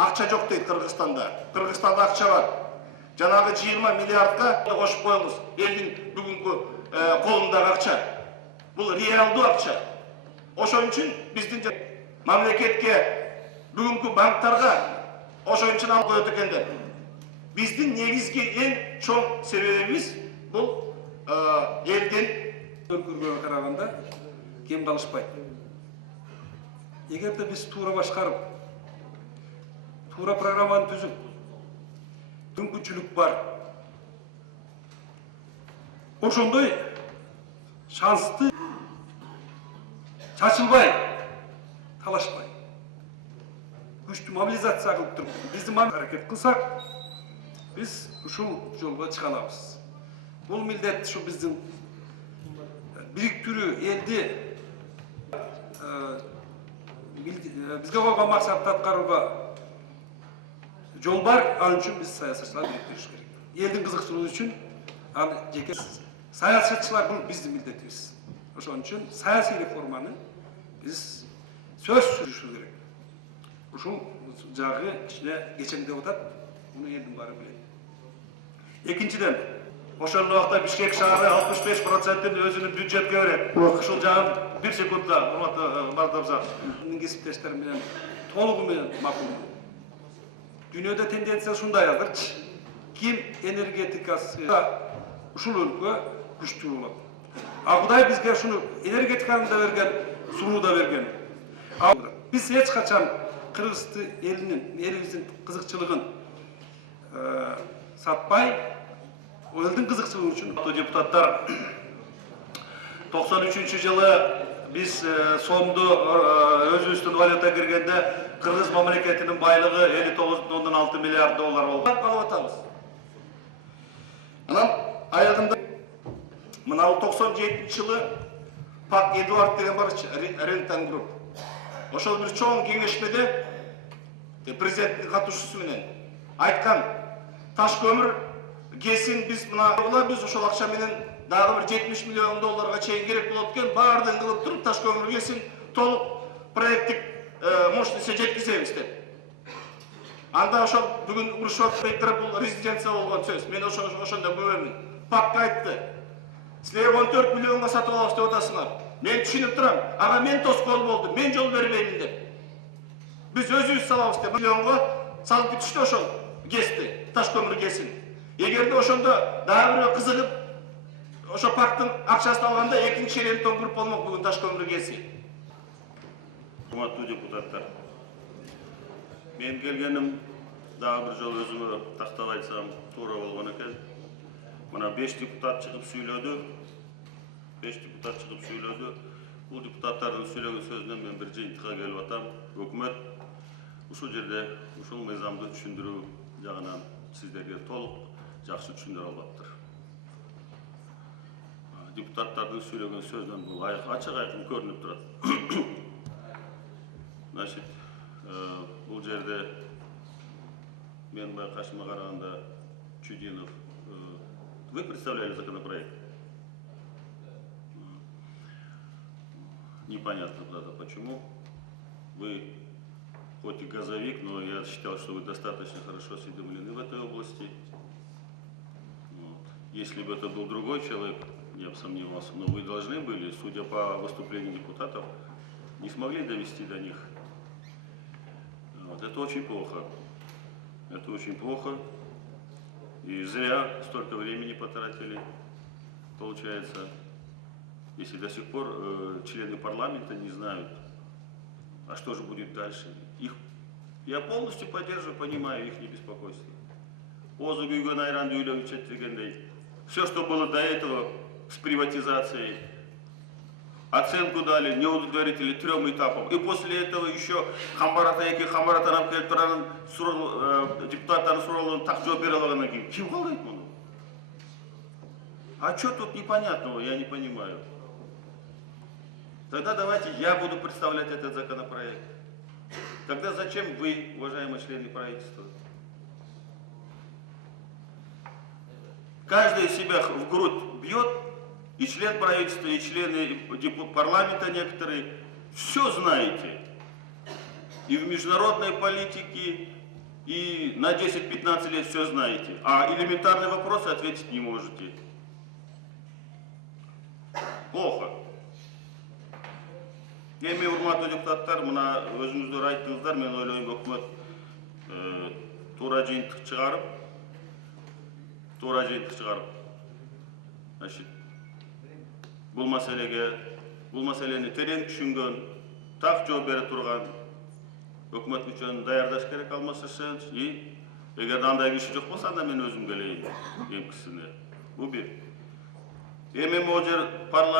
Акча жок дейт Кыргызстанда. Кыргызстанда акча бар. Жанагы 20 миллиардка кошуп коюңуз. Элдин бүгүнкү колундагы акча. Бул реалдуу акча. Ошон үчүн биздин мамлекетке, бүгүнкү банктарга ошон үчүн алып коет экендер. Биздин негизги эң чоң себебибиз бул элдин өлкөгө караганда кем калышпайт. Эгерде биз туура башкарып, туура программаны түзүп, мүмкүнчүлүк бар. Ошондой шансты чачылбай, талашпай, күчтүү мобилизация кылып туруп, биздин аракет кылсак, биз ушул жолго чыга алабыз. Бул милдет ушу биздин бириктирүү элди бизге койгон максатты аткарууга жол бар. Ал үчүн биз саясатчылар бириктириш керек. Элдин кызыкчылыгы үчүн ал жеке саясатчылар бул биздин милдетибиз. Ошон үчүн саясий реформаны биз сөзсүз жүрүшү керек. Ушул жагы кичине кечеңдеп атат. Муну элдин баары билет. Экинчиден, ошол убакта Бишкек шаары 65%-ын өзүнүн бюджетке берет. Ушул жагын 1 секундда бардамса, кесиптештер менен толугу менен макул. Дүйнөдө тенденция ушундай азырчы. Ким энергетикасы ушул өлкө күчтүү болот. А Кудай бизге ушуну энергетиканы да берген, сууну да берген. Биз эч качан Кыргыз элибиздин кызыкчылыгын сатпай, элдин кызыкчылыгы үчүн депутаттар 93-жылы биз сомду өзүбүздүн валюта киргенде Кыргыз мамлекетинин байлыгы 59,6 миллиард доллар болду. Калып атабыз. Анан аягында мына 97-жылы Пак Эдуард деген бар, Рентан Групп. Ошол бир чоң кеңешмеде президенттин катышуусу менен айткан, таш көмүр кесин биз мына биз ошол акча менен дагы бир 70 миллион долларга чейин керек болот экен, баардыгын кылып туруп таш көмүр кесин толук проекттик мощностьке жеткизебиз деп. Анда ошол бүгүн урушуп атып, бул резиденция болгон сөз. Мен ошондо көбөмүн. Пакка айтты. Силер 14 миллионга сатып алабыз деп атасыңар. Мен түшүнүп турам. Ага мен тоскоол болду. Мен жол бербеймин деп. Биз өзүбүз салабыз деп миллионго салып бүтүштү ошол кести, таш көмүр кесин. Эгерде ошондо дагы бирөө кызыгып, ошо пактын акчасын алганда экинчи Рентон Групп болмок бүгүн таш көмүр кеси. Урматтуу депутаттар, мен келгеним дагы бир жолу өзүмө тактап айтсам туура болгон экен. Мына 5 депутат чыгып сүйлөдү. 5 депутат чыгып сүйлөдү. Бул депутаттардын сүйлөгөн сөзүнөн мен бир жыйынтыкка келип атам. Өкмөт ушул жерде ушул мыйзамды түшүндүрүү жагынан сиздерге толук жакшы түшүндүрө албаптыр. Депутаттардын сүйлөгөн сөзүнөн бул ачык айкын көрүнүп турат. Значит, бул жерде мен байкашыма караганда Чудинов, вы представляли законопроект? Непонятно, правда, почему. Вы хоть и газовик, но я считал, что вы достаточно хорошо осведомлены в этой области. Если бы это был другой человек, я бы сомневался, но вы должны были, судя по выступлению депутатов, не смогли довести до них. Это очень плохо. Это очень плохо. И зря столько времени потратили, получается, если до сих пор члены парламента не знают, а что же будет дальше. Я полностью поддерживаю, понимаю их беспокойство. Все, что было до этого с приватизацией, оценку дали, не удовлетворили 3 этапам. И после этого еще Хамбаратанам депутаттарын суралын так жооп бере алгандан кийин ким калдайт муну? А что тут непонятного, я не понимаю. Тогда давайте я буду представлять этот законопроект. Тогда зачем вы, уважаемые члены правительства? Каждый себя в грудь бьет, и член правительства, и члены парламента некоторые, все знаете. И в международной политике, и на 10-15 лет все знаете, а элементарные вопросы ответить не можете. Плохо. Эми урматтуу депутаттар, мына өзүңүздөр айттыңыздар, мен ойлойм өкмөт туура жыйынтык чыгарып, значит, бул маселени терең түшүнгөн, так жооп бере турган өкмөт мүчөнү даярдаш керек Алмаз Шишевич. И эгер андай киши жок болсо, анда мен өзүм келейин эмкисине. Бул бир. Эми могу жер парламент